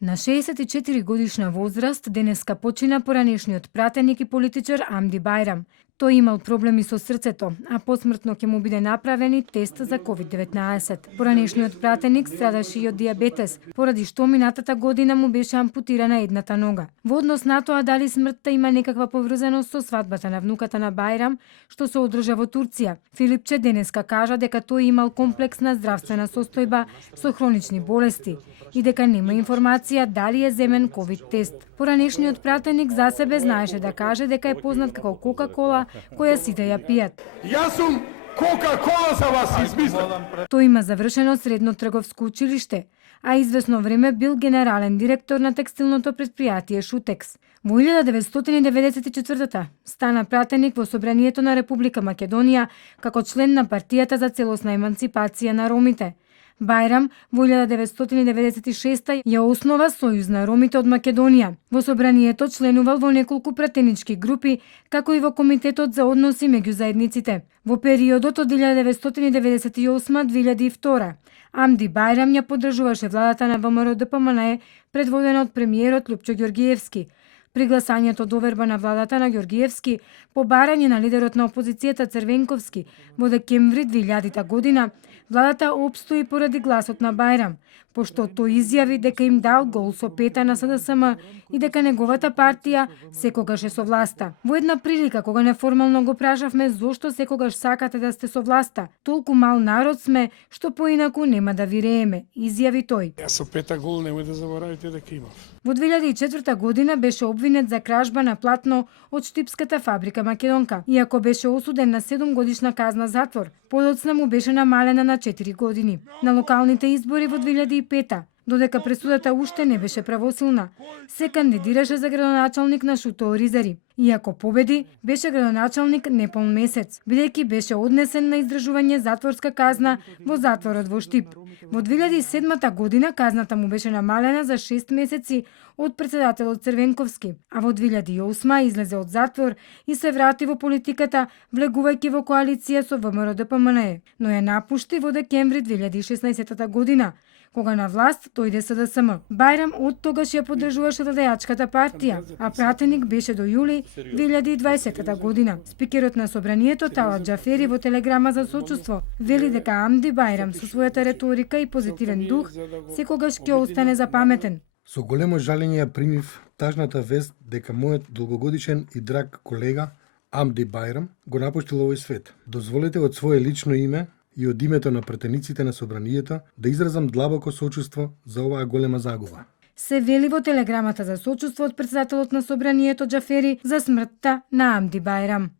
На 64 годишна возраст денеска почина поранешниот пратеник и политичар Амди Байрам. Тој имал проблеми со срцето, а посмртно ќе му биде направен и тест за COVID-19. Поранешниот пратеник страдаше и од диабетес, поради што минатата година му беше ампутирана едната нога. Во однос на тоа дали смртта има некаква поврзаност со свадбата на внуката на Байрам, што се одржа во Турција, Филипче денеска кажа дека тој имал комплексна здравствена состојба со хронични болести и дека нема информација дали е земен ковид тест. Поранешниот пратеник за себе знаеше да каже дека е познат како Кока-кола, која сите ја пијат. Јас сум Кока-кола за вас измислил. Тој има завршено средно трговско училиште, а извесно време бил генерален директор на текстилното предпријатие Шутекс. Во 1994 стана пратеник во Собранието на Република Македонија како член на партијата за целосна еманципација на ромите. Байрам во 1996 ја основа Сојуз на ромите од Македонија. Во собранието членувал во неколку пратенички групи, како и во Комитетот за односи меѓу заедниците. Во периодот од 1998-2002 Амди Байрам ја поддржуваше владата на ВМРО-ДПМНЕ предводена од премиерот Љупчо Ѓоргиевски. При гласањето доверба на владата на Ѓоргиевски по барање на лидерот на опозицијата Црвенковски во декември 2000 година, владата опстои поради гласот на Байрам, пошто тој изјави дека им дал гол со пета на СДСМ и дека неговата партија секогаш е со власта. Во една прилика кога неформално го прашавме зошто секогаш сакате да сте со власта, толку мал народ сме што поинаку нема да вирееме, изјави тој. Јас со пета гол немој да заборавите дека имав. Во 2004 година беше обвинет за кражба на платно од Штипската фабрика Македонка, иако беше осуден на 7 годишна казна затвор. Подоцна му беше намалена на 4 години. На локалните избори во 2005 додека пресудата уште не беше правосилна, се кандидираше за градоначалник на Шуто Оризари. Иако победи, беше градоначалник непол месец, бидејќи беше однесен на издржување затворска казна во затворот во Штип. Во 2007 година казната му беше намалена за 6 месеци од председателот Црвенковски, а во 2008 излезе од затвор и се врати во политиката, влегувајќи во коалиција со ВМРО-ДПМНЕ, но ја напушти во декември 2016 година, кога на власт дојде СДСМ. Байрам од тогаш ја поддржуваше владеачката партија, а пратеник беше до јули 2020 година. Спикерот на собранието Талат Џафери во телеграма за сочувство вели дека Амди Байрам со својата реторика и позитивен дух секогаш ќе остане запаметен. Со големо жалење ја примив тажната вест дека мојот долгогодишен и драг колега Амди Байрам го напуштил овој свет. Дозволете од свое лично име и од името на пратениците на собранието да изразам длабоко сочувство за оваа голема загуба. Се вели во телеграмата за сочувство од председателот на собранието Џафери за смртта на Амди Байрам.